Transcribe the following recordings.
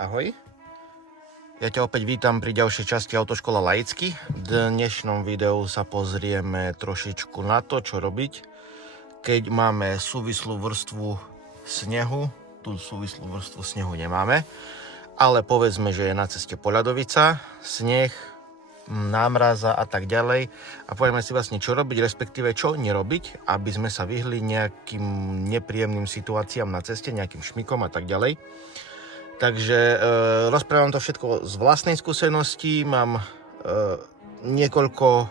Ahoj, ja ťa opäť vítam pri ďalšej časti Autoškola laicky. V dnešnom videu sa pozrieme trošičku na to, čo robiť, keď máme súvislú vrstvu snehu. Tu súvislú vrstvu snehu nemáme, ale povedzme, že je na ceste poľadovica, sneh, námraza a tak ďalej. A povieme si vlastne, čo robiť, respektíve čo nerobiť, aby sme sa vyhli nejakým nepríjemným situáciám na ceste, nejakým šmikom a tak ďalej. Takže rozprávam to všetko z vlastnej skúsenosti, mám niekoľko,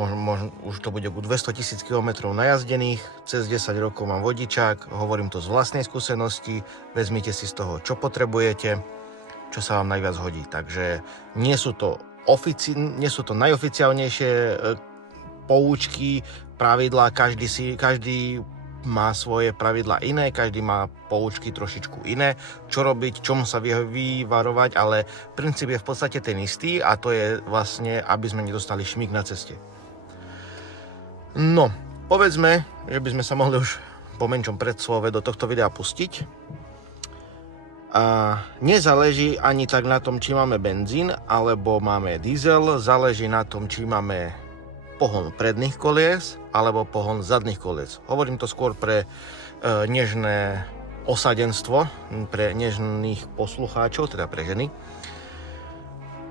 možno už to bude 200 000 km najazdených, cez 10 rokov mám vodičák, hovorím to z vlastnej skúsenosti, vezmite si z toho, čo potrebujete, čo sa vám najviac hodí. Takže nie sú to najoficiálnejšie poučky, pravidlá, každý má svoje pravidlá iné, každý má poučky trošičku iné, čo robiť, čomu sa vyvarovať, ale princíp je v podstate ten istý a to je vlastne, aby sme nedostali šmík na ceste. No, povedzme, že by sme sa mohli už po menšom predslove do tohto videa pustiť. A nezáleží ani tak na tom, či máme benzín alebo máme diesel, záleží na tom, či máme pohon predných kolies alebo pohon zadných kolies. Hovorím to skôr pre nežné osadenstvo, pre nežných poslucháčov, teda pre ženy.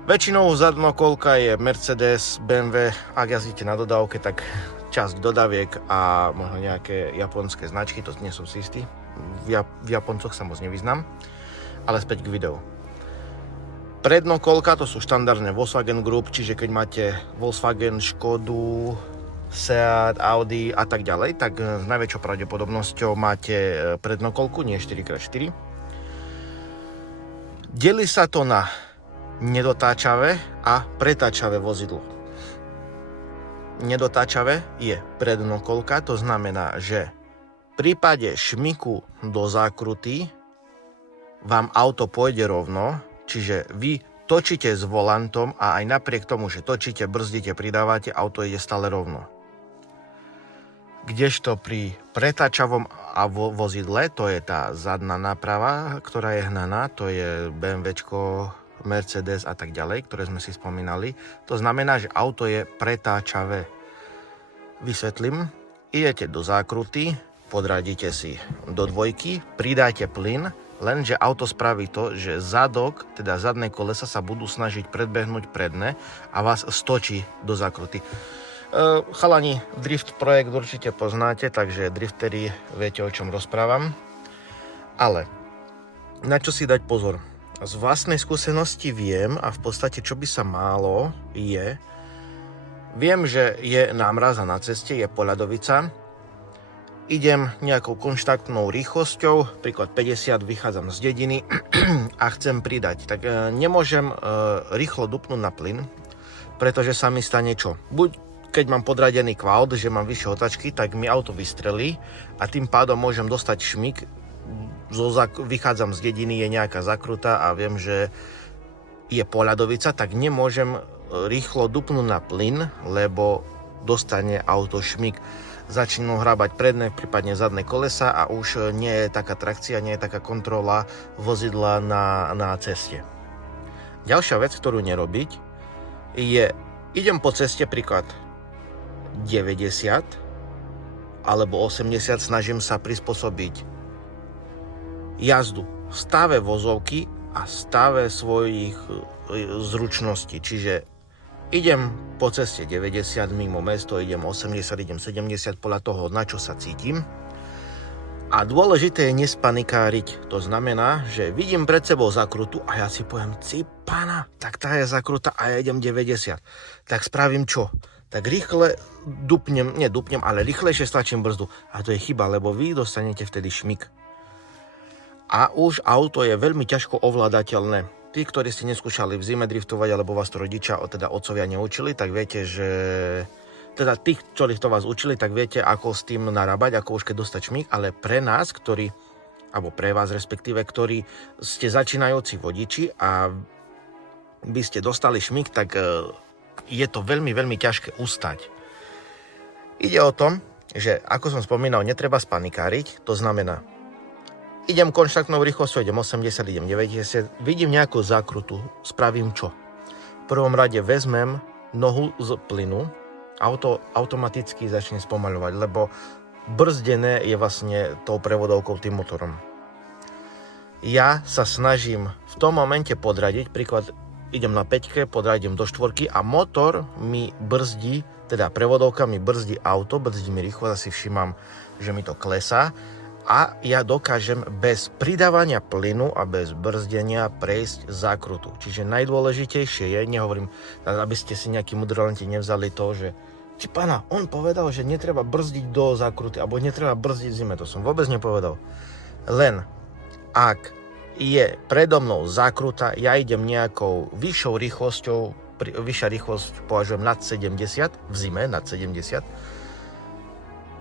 Väčšinou zadnokolka je Mercedes, BMW, ak jazdíte na dodávke, tak časť dodaviek a možno nejaké japonské značky, to nie som si istý. V Japoncoch sa moc nevyznám, ale späť k videu. Prednokolka to sú štandardné Volkswagen Group, čiže keď máte Volkswagen, Škodu, Seat, Audi a tak ďalej, tak s najväčšou pravdepodobnosťou máte prednokolku, nie 4x4. Delí sa to na nedotáčavé a pretáčavé vozidlo. Nedotáčavé je prednokolka, to znamená, že v prípade šmiku do zákruty vám auto pôjde rovno, čiže vy točíte s volantom a aj napriek tomu, že točíte, brzdíte, pridávate, auto ide stále rovno. Kdežto pri pretáčavom vozidle, to je tá zadná náprava, ktorá je hnaná, to je BMWčko, Mercedes a tak ďalej, ktoré sme si spomínali. To znamená, že auto je pretáčavé. Vysvetlím, idete do zákruty, podradíte si do dvojky, pridáte plyn, lenže auto spraví to, že zadok, teda zadné kolesa sa budú snažiť predbehnúť predné a vás stočí do zákruty. Chalani, drift projekt určite poznáte, takže drifteri viete, o čom rozprávam. Ale na čo si dať pozor? Z vlastnej skúsenosti viem a v podstate čo by sa málo je, viem, že je námraza na ceste, je poľadovica, idem nejakou konštantnou rýchlosťou, príklad 50, vychádzam z dediny a chcem pridať. Tak nemôžem rýchlo dupnúť na plyn, pretože sa mi stane čo? Buď keď mám podradený kvaut, že mám vyššie otačky, tak mi auto vystrelí a tým pádom môžem dostať šmik. Vychádzam z dediny, je nejaká zakruta a viem, že je poľadovica, tak nemôžem rýchlo dupnúť na plyn, lebo dostane auto šmik. Začnú hrábať predné, prípadne zadné kolesa a už nie je taká trakcia, nie je taká kontrola vozidla na ceste. Ďalšia vec, ktorú nerobiť, je, idem po ceste príklad 90 alebo 80, snažím sa prispôsobiť jazdu v stave vozovky a stave svojich zručností. Čiže idem po ceste 90 mimo mesto, idem 80, idem 70 podľa toho, na čo sa cítim. A dôležité je nespanikáriť. To znamená, že vidím pred sebou zakrutu a ja si poviem, cipana, tak tá je zakruta a ja idem 90. Tak spravím čo? Tak rýchle nedupnem, ale rýchlejšie stlačím brzdu. A to je chyba, lebo vy dostanete vtedy šmik. A už auto je veľmi ťažko ovládateľné. Tí, ktorí ste neskúšali v zime driftovať, alebo vás to rodičia, teda otcovia neučili, tak viete, že teda tých, ktorých to vás učili, tak viete, ako s tým narábať, ako už keď dostať šmík, ale pre nás, alebo pre vás respektíve, ktorí ste začínajúci vodiči a by ste dostali šmík, tak je to veľmi, veľmi ťažké ustať. Ide o tom, že ako som spomínal, netreba spanikáriť, to znamená, idem konštantnou rýchlosťou, idem 80, idem 90, vidím nejakú zákrutu, spravím čo? V prvom rade vezmem nohu z plynu, auto automaticky začne spomaľovať, lebo brzdené je vlastne tou prevodovkou, tým motorom. Ja sa snažím v tom momente podradiť, príklad idem na 5, podradím do 4 a motor mi brzdí, teda prevodovka mi brzdí auto, brzdí mi rýchlo, asi všímam, že mi to klesá a ja dokážem bez pridávania plynu a bez brzdenia prejsť zákrutu. Čiže najdôležitejšie je, nehovorím, aby ste si nejakí mudrolenti nevzali to, že či pána, on povedal, že netreba brzdiť do zákruty, alebo netreba brzdiť v zime, to som vôbec nepovedal. Len ak je predo mnou zákruta, ja idem nejakou vyššou rýchlosťou, vyššia rýchlosť považujem nad 70, v zime nad 70,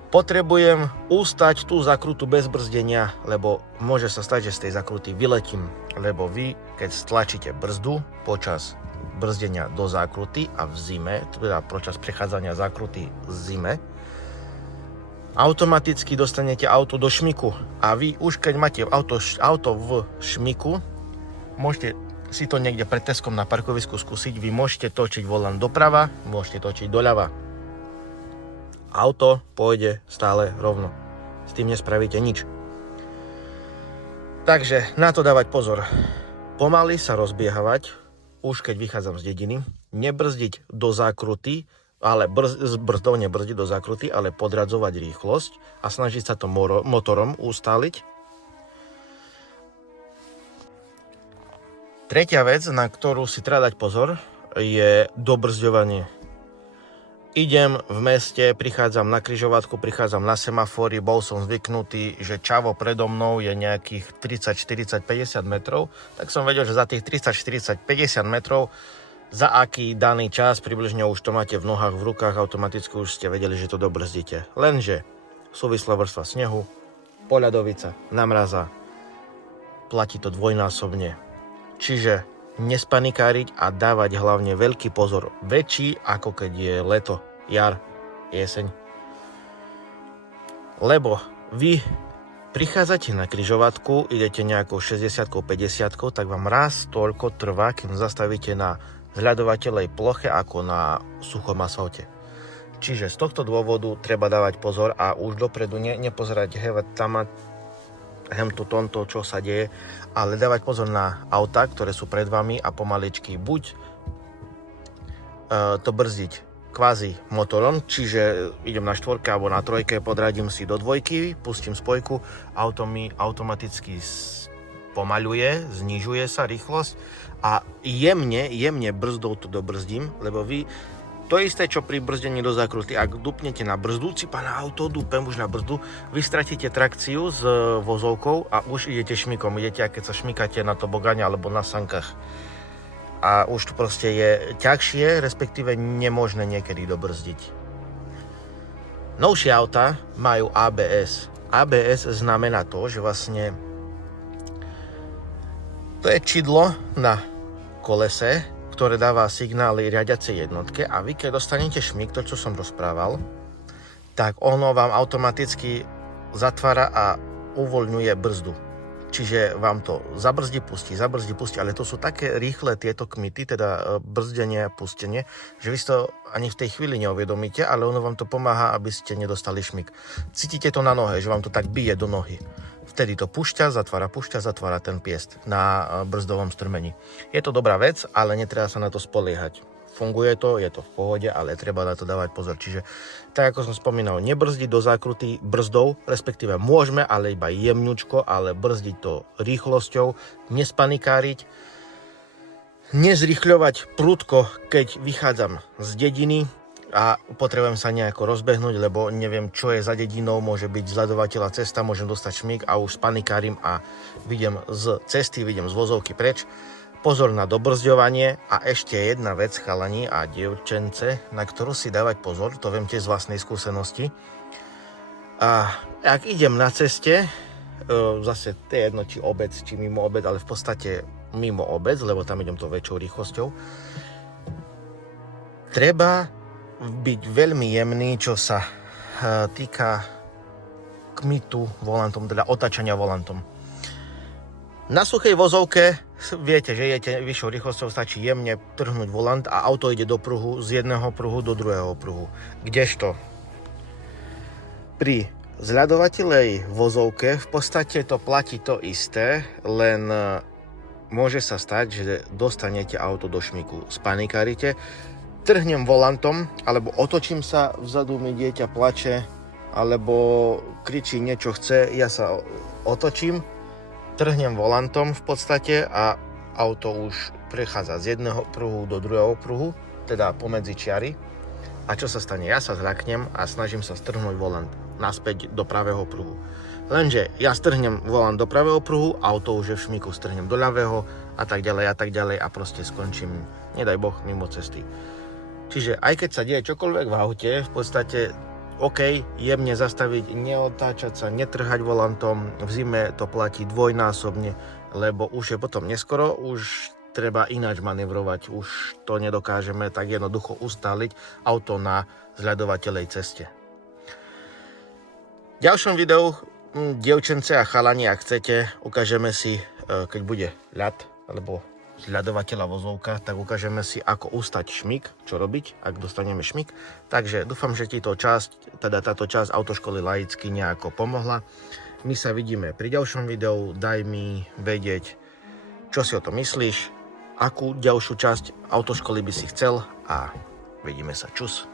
potrebujem ustať tú zákrutu bez brzdenia, lebo môže sa stať, že z tej zákruty vyletím, lebo vy, keď stlačíte brzdu počas brzdenia do zákruty a v zime, teda počas prechádzania zákruty v zime, automaticky dostanete auto do šmiku a vy už keď máte auto v šmiku, môžete si to niekde pred Teskom na parkovisku skúsiť, vy môžete točiť volant doprava, môžete točiť doľava. Auto pôjde stále rovno. S tým nespravíte nič. Takže na to dávať pozor. Pomaly sa rozbiehavať, už keď vychádzam z dediny, nebrzdiť do zákruty, ale brzdou nebrzdiť do zákruty, ale podradzovať rýchlosť a snažiť sa to motorom ustáliť. Tretia vec, na ktorú si treba dať pozor, je dobrzďovanie. Idem v meste, prichádzam na križovatku, prichádzam na semafory, bol som zvyknutý, že čavo predo mnou je nejakých 30, 40, 50 metrov, tak som vedel, že za tých 30, 40, 50 metrov za aký daný čas približne už to máte v nohách, v rukách, automaticky už ste vedeli, že to dobrzdíte. Lenže súvislá vrstva snehu, poľadovica, namraza, platí to dvojnásobne. Čiže nespanikáriť a dávať hlavne veľký pozor. Väčší ako keď je leto, jar, jeseň. Lebo vy prichádzate na križovatku, idete nejakou 60-50, tak vám raz toľko trvá, kým zastavíte na zľadovateľej ploche ako na suchom asfalte. Čiže z tohto dôvodu treba dávať pozor a už dopredu nepozerať tam tomto, čo sa deje, ale dávať pozor na autá, ktoré sú pred vami a pomaličky buď to brzdiť kvázi motorom, čiže idem na 4 alebo na 3, podradím si do 2, pustím spojku, auto mi automaticky pomaľuje, znižuje sa rýchlosť a jemne brzdou to dobrzdím, lebo vy to isté, čo pri brzdení do zákruty, ak dupnete na brzdu, pána auto, dúpem už na brzdu, vy stratíte trakciu s vozovkou a už idete šmikom, idete, keď sa šmikáte na tobogáne alebo na sankách. A už to proste je ťažšie, respektíve nemožné niekedy dobrzdiť. Novšie auta majú ABS. ABS znamená to, že vlastne to je čidlo na kolese, ktoré dáva signály riadiacej jednotke a vy, keď dostanete šmík, to čo som rozprával, tak ono vám automaticky zatvára a uvoľňuje brzdu. Čiže vám to zabrzdí, pustí, ale to sú také rýchle tieto kmity, teda brzdenie a pustenie, že vy si to ani v tej chvíli neuvedomíte, ale ono vám to pomáha, aby ste nedostali šmík. Cítite to na nohe, že vám to tak bije do nohy. Vtedy to púšťa, zatvára ten piest na brzdovom strmení. Je to dobrá vec, ale netreba sa na to spoliehať. Funguje to, je to v pohode, ale treba na to dávať pozor. Čiže, tak ako som spomínal, nebrzdiť do zákruty brzdou, respektíve môžeme, ale iba jemňučko, ale brzdiť to rýchlosťou, nespanikáriť, nezrýchľovať prudko, keď vychádzam z dediny a potrebujem sa nejako rozbehnúť, lebo neviem, čo je za dedinou, môže byť zľadovateľa cesta, môžem dostať šmík a už spanikárim a vidím z cesty, vidím z vozovky preč. Pozor na dobrzďovanie a ešte jedna vec, chalani a dievčence, na ktorú si dávať pozor, to viem tiež z vlastnej skúsenosti. A ak idem na ceste, zase to je jedno, či obec, či mimo obec, ale v podstate mimo obec, lebo tam idem to väčšou rýchlosťou, treba byť veľmi jemný, čo sa týka kmitu volantom, teda otáčania volantom. Na suchej vozovke viete, že idete vyššou rýchlosťou, stačí jemne trhnúť volant a auto ide do pruhu, z jedného pruhu do druhého pruhu. Kdežto pri zľadovateľej vozovke v podstate to platí to isté, len môže sa stať, že dostanete auto do šmiku. Spanikárite, trhnem volantom, alebo otočím sa, vzadu mi dieťa plače, alebo kričí niečo chce, ja sa otočím, trhnem volantom v podstate a auto už prechádza z jedného pruhu do druhého pruhu, teda pomedzi čiary. A čo sa stane? Ja sa zľaknem a snažím sa strhnúť volant naspäť do pravého pruhu. Lenže ja strhnem volant do pravého pruhu, auto už je v šmiku, strhnem do ľavého a tak ďalej a proste skončím, nedaj Boh, mimo cesty. Čiže aj keď sa deje čokoľvek v aute, v podstate OK, jemne zastaviť, neotáčať sa, netrhať volantom, v zime to platí dvojnásobne, lebo už je potom neskoro, už treba ináč manevrovať, už to nedokážeme tak jednoducho ustáliť auto na zľadovateľej ceste. V ďalšom videu, dievčence a chalani, ak chcete, ukážeme si, keď bude ľad, alebo zľadovateľa vozovka, tak ukážeme si, ako ustať šmik, čo robiť, ak dostaneme šmik. Takže dúfam, že ti táto časť autoškoly laicky nejako pomohla. My sa vidíme pri ďalšom videu, daj mi vedieť, čo si o tom myslíš, akú ďalšiu časť autoškoly by si chcel a vidíme sa. Čus.